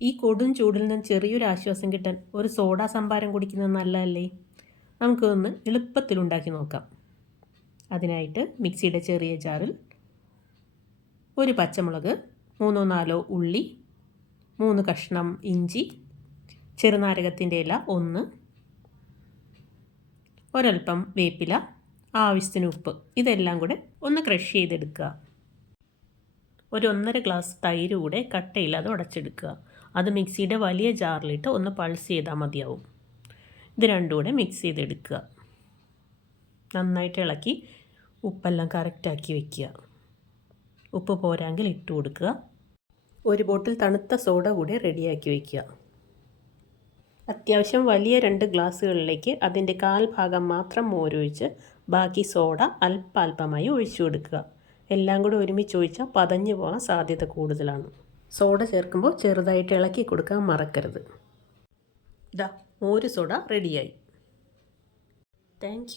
ഈ കൊടും ചൂടിൽ നിന്ന് ചെറിയൊരു ആശ്വാസം കിട്ടാൻ ഒരു സോഡ സംഭാരം കുടിക്കുന്നത് നല്ലതല്ലേ? നമുക്കൊന്ന് എളുപ്പത്തിൽ ഉണ്ടാക്കി നോക്കാം. അതിനായിട്ട് മിക്സിയുടെ ചെറിയ ജാറിൽ ഒരു പച്ചമുളക് മൂന്നോ നാലോ ഉള്ളി മൂന്ന് കഷ്ണം ഇഞ്ചി ചെറുനാരകത്തിന്റെ ഇല ഒന്ന് ഒരൽപ്പം വേപ്പില ആവശ്യത്തിന് ഉപ്പ് ഇതെല്ലാം കൂടെ ഒന്ന് ക്രഷ് ചെയ്തെടുക്കുക. ഒരു ഒന്നര ഗ്ലാസ് തൈര് കൂടെ കട്ടയില്ലാതെ ഉടച്ചെടുക്കുക. അത് മിക്സിയുടെ വലിയ ജാറിലിട്ട് ഒന്ന് പൾസ് ചെയ്താൽ മതിയാവും. ഇത് രണ്ടും കൂടെ മിക്സ് ചെയ്തെടുക്കുക. നന്നായിട്ട് ഇളക്കി ഉപ്പെല്ലാം കറക്റ്റാക്കി വയ്ക്കുക ഉപ്പ് പോരാങ്കിൽ ഇട്ട് കൊടുക്കുക. ഒരു ബോട്ടിൽ തണുത്ത സോഡ കൂടി റെഡിയാക്കി വയ്ക്കുക അത്യാവശ്യം വലിയ രണ്ട് ഗ്ലാസ്സുകളിലേക്ക് അതിന്റെ കാൽ ഭാഗം മാത്രം മോരൊഴിച്ച് ബാക്കി സോഡ അല്പാൽപമായി ഒഴിച്ചു കൊടുക്കുക. എല്ലാം കൂടി ഒരുമിച്ച് ഒഴിച്ചാൽ പതഞ്ഞു പോകാൻ സാധ്യത കൂടുതലാണ്. സോഡ ചേർക്കുമ്പോൾ ചെറുതായിട്ട് ഇളക്കി കൊടുക്കാൻ മറക്കരുത്. ഇതാ മോര് സോഡ റെഡിയായി താങ്ക്